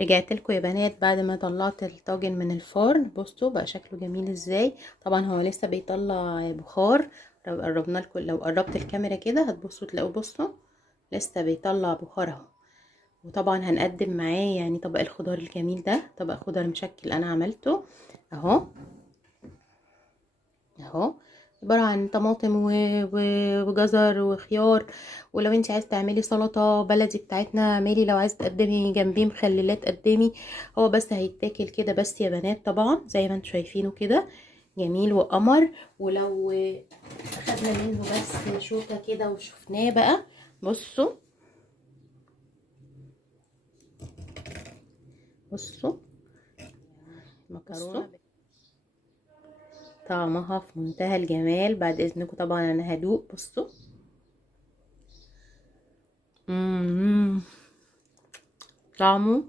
رجعت لكم يا بنات بعد ما طلعت الطاجن من الفرن. بصوا بقى شكله جميل ازاي. طبعا هو لسه بيطلع بخار. لو قربنا لكم، لو قربت الكاميرا كده هتبصوا تلاقوا، بصوا لسه بيطلع بخار اهو. وطبعا هنقدم معاه يعني طبق الخضار الجميل ده، طبق خضار مشكل انا عملته اهو. اهو عبارة عن طماطم وجزر وخيار. ولو انت عايز تعملي سلطة بلدي بتاعتنا اعملي، لو عايز تقدمي جنبيه مخللات قدمي. هو بس هيتاكل كده بس يا بنات، طبعا زي ما انتم شايفينه كده جميل وقمر. ولو اخدنا منه بس شوكة كده وشفناه بقى، بصوا بصوا مكرونة طعمها في منتهى الجمال. بعد اذنكم طبعا انا هدوق. بصوا طعمه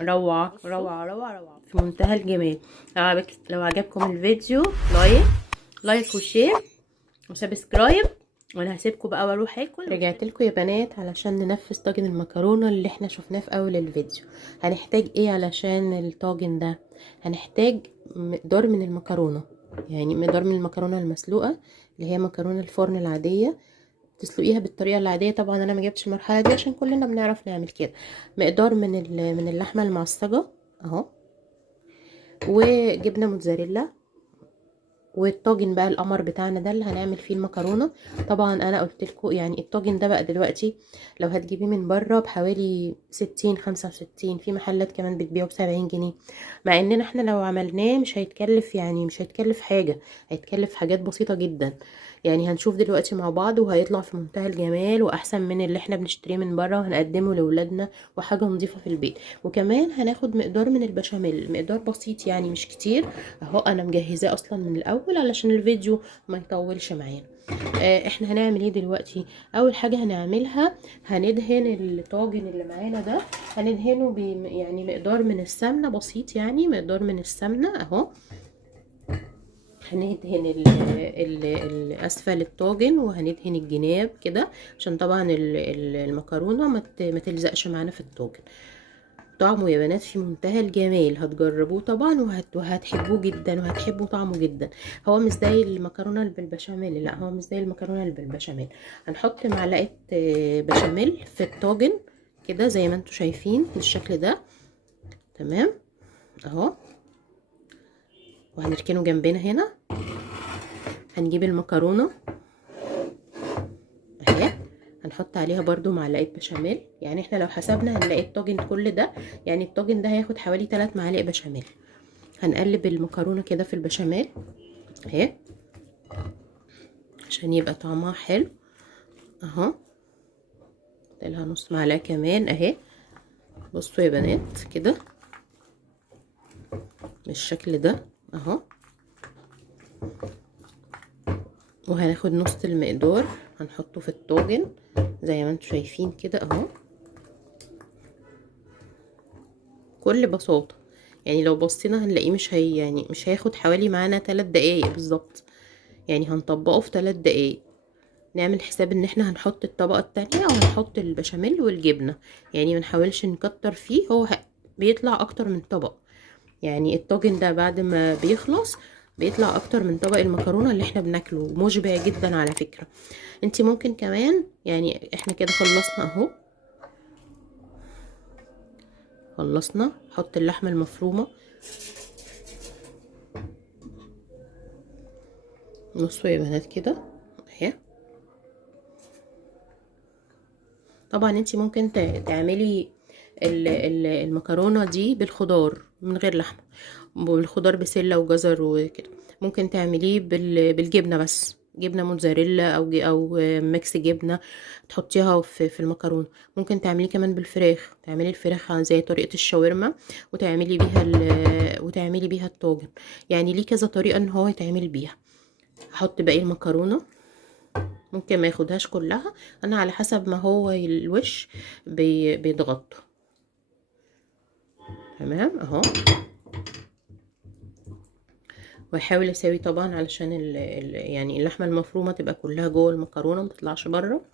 روعة روعة روعة روعة في منتهى الجمال. لو عجبكم الفيديو لايك وشير وسبسكرايب. وانا هسيبكم بقى واروح اكل. رجعت لكم يا بنات علشان ننفذ طاجن المكرونه اللي احنا شفناه في اول الفيديو. هنحتاج ايه علشان الطاجن ده؟ هنحتاج مقدار من المكرونه، يعني مقدار من المكرونه المسلوقه اللي هي مكرونه الفرن العاديه. تسلقيها بالطريقه العاديه، طبعا انا ما جبتش المرحله دي عشان كلنا بنعرف نعمل كده. مقدار من اللحمه المعصجه اهو، وجبنه موتزاريلا. والطاجن بقى القمر بتاعنا ده اللي هنعمل فيه المكرونه. طبعا انا قلت لكم يعني الطاجن ده بقى دلوقتي لو هتجيبيه من بره بحوالي 60 65، في محلات كمان بتبيعه ب70 جنيه. مع اننا احنا لو عملناه مش هيتكلف، يعني مش هيتكلف حاجه، هيتكلف حاجات بسيطه جدا. يعني هنشوف دلوقتي مع بعض، وهيطلع في منتهى الجمال واحسن من اللي احنا بنشتريه من بره، وهنقدمه لاولادنا وحاجه نظيفه في البيت. وكمان هناخد مقدار من البشاميل، مقدار بسيط يعني مش كتير. اهو انا مجهزاه اصلا من الاول علشان الفيديو ما يطولش معانا. احنا هنعمل ايه دلوقتي؟ اول حاجه هنعملها هندهن الطاجن اللي معانا ده. هندهنه يعني مقدار من السمنه بسيط، يعني مقدار من السمنه اهو. هندهن اسفل الطاجن، وهندهن الجناب كده عشان طبعا المكرونه ما تلزقش معانا في الطاجن. طعمه يا بنات في منتهى الجمال، هتجربوه طبعا وهتحبوه جدا، وهتحبوا طعمه جدا. هو مش زي المكرونه اللي بالبشاميل، لا هو مش زي المكرونه اللي بالبشاميل. هنحط معلقه بشاميل في الطاجن كده زي ما انتم شايفين بالشكل ده. تمام اهو. وهنركنه جنبنا هنا. هنجيب المكرونه اهي، هنحط عليها برضو معلقه بشاميل. يعني احنا لو حسبنا هنلاقي الطاجن كل ده، يعني الطاجن ده هياخد حوالي 3 معالق بشاميل. هنقلب المكرونه كده في البشاميل اهي عشان يبقى طعمها حلو اهو. لها نص معلقه كمان اهي. بصوا يا بنات كده بالشكل ده اهو. وهناخد نص المقدار هنحطه في الطاجن زي ما انتم شايفين كده اهو. بكل بساطه، يعني لو بصينا هنلاقيه يعني مش هياخد حوالي معانا 3 دقايق بالظبط. يعني هنطبقه في 3 دقايق. نعمل حساب ان احنا هنحط الطبقة التانية وهنحط البشاميل والجبنة، يعني منحاولش نكتر فيه. هو بيطلع اكتر من طبق، يعني الطاجن ده بعد ما بيخلص بيطلع اكتر من طبق المكرونة اللي احنا بناكله، مشبع جدا على فكرة. انتي ممكن كمان، يعني احنا كده خلصنا اهو. خلصنا. حط اللحمة المفرومة نصه يا بنات كده اهي. طبعا انتي ممكن تعملي المكرونة دي بالخضار من غير لحمة، بالخضار بسلة وجزر وكده. ممكن تعمليه بالجبنة بس، جبنة موتزاريلا او ميكس جبنة تحطيها في المكرونة. ممكن تعمليه كمان بالفراخ، تعملي الفراخ زي طريقة الشاورما وتعملي بيها الطاجن. يعني ليه كذا طريقة ان هو يتعمل بيها. هحط باقي المكرونة، ممكن ما ياخدهاش كلها، انا على حسب ما هو الوش بيضغط. تمام اهو. واحاول اسوي طبعا علشان يعني اللحمه المفرومه تبقى كلها جوه المكرونه ما تطلعش بره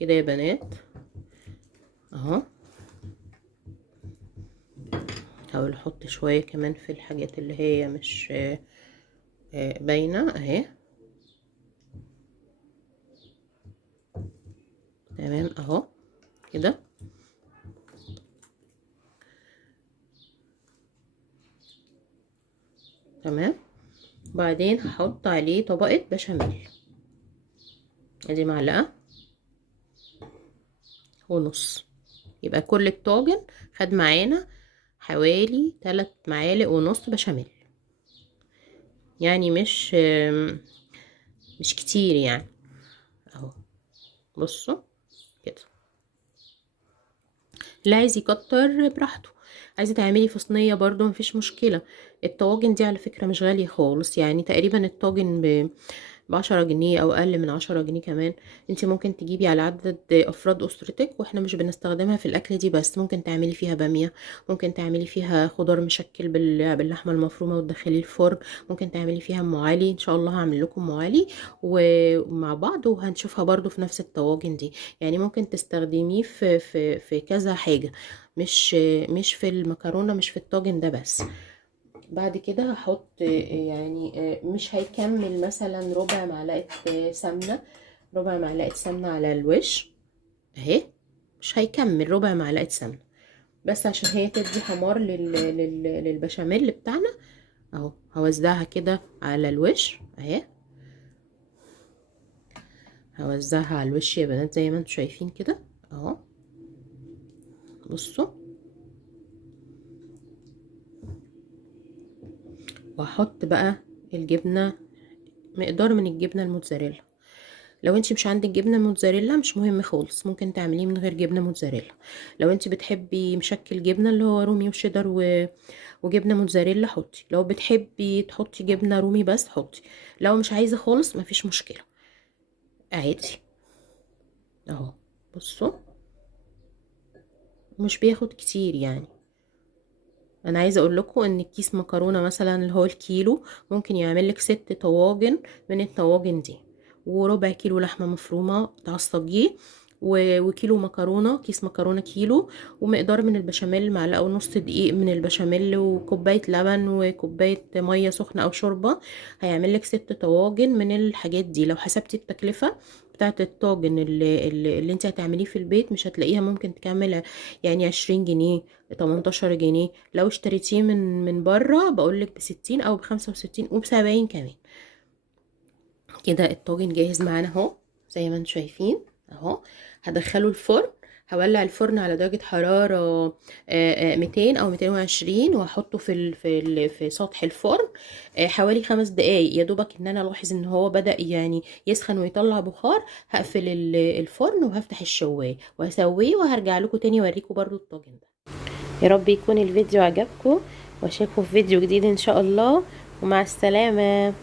كده يا بنات اهو. هحاول احط شوية كمان في الحاجات اللي هي مش باينة اهي. تمام اهو كده. تمام. بعدين هحط عليه طبقة بشاميل، ادي معلقة ونص، يبقى كل الطاجن خد معانا حوالي 3 معالق ونص بشاميل، يعني مش كتير يعني اهو. بصوا كده، اللي عايز يكتر براحته، عايزه تعملي في صينيه برضو مفيش مشكله. الطواجن دي على فكره مش غاليه خالص، يعني تقريبا الطاجن ب10 جنيه او اقل من 10 جنيه كمان. انت ممكن تجيبي على عدد افراد اسرتك، واحنا مش بنستخدمها في الاكل دي بس، ممكن تعملي فيها باميه، ممكن تعملي فيها خضار مشكل باللحمه المفرومه وتدخليه الفرن، ممكن تعملي فيها ام علي. ان شاء الله هعمل لكم ام علي ومع بعض، وهنشوفها برضو في نفس الطواجن دي. يعني ممكن تستخدميه في كذا حاجه، مش في المكرونه، مش في الطاجن ده بس. بعد كده هحط يعني مش هيكمل مثلا ربع معلقة سمنة، ربع معلقة سمنة على الوش اهي، مش هيكمل ربع معلقة سمنة، بس عشان هي تدي حمار للبشاميل بتاعنا اهو. هوزعها كده على الوش اهي، هوزعها على الوش يا بنات زي ما انتم شايفين كده اهو. بصوا، وهحط بقى الجبنة، مقدار من الجبنة الموتزاريلا. لو انت مش عندك جبنه موتزاريلا مش مهم خالص، ممكن تعمليه من غير جبنه موتزاريلا. لو انت بتحبي مشكل جبنه اللي هو رومي وشيدر وجبنه موتزاريلا حطي، لو بتحبي تحطي جبنه رومي بس حطي، لو مش عايزه خالص مفيش مشكله عادي اهو. بصوا، مش بياخد كتير يعني. انا عايزه اقول لكم ان كيس مكرونه مثلا اللي هو الكيلو ممكن يعمل لك 6 طواجن من الطواجن دي، وربع كيلو لحمه مفرومه تعصجيه، وكيلو مكرونه، كيس مكرونه كيلو، ومقدار من البشاميل معلقه ونص دقيق من البشاميل، وكوبايه لبن، وكوبايه ميه سخنه او شوربه، هيعمل لك 6 طواجن من الحاجات دي. لو حسبتي التكلفه بتاعت الطاجن اللي انت هتعمليه في البيت مش هتلاقيها ممكن تكمل يعني 20 جنيه، 18 جنيه. لو اشتريتيه من بره بقولك ب60 او ب65 وب70 كمان. كده الطاجن جاهز معانا اهو زي ما انتم شايفين اهو. هدخله الفرن، هولع الفرن على درجة حرارة 200 او 220، وهحطه في سطح الفرن حوالي 5 دقايق يا دوبك، ان انا الاحظ ان هو بدأ يعني يسخن ويطلع بخار. هقفل الفرن وهفتح الشواية وهسويه، وهرجع لكم تاني اوريكم برضو الطاجن ده. يا رب يكون الفيديو عجبكم، واشوفكم في فيديو جديد ان شاء الله، ومع السلامة.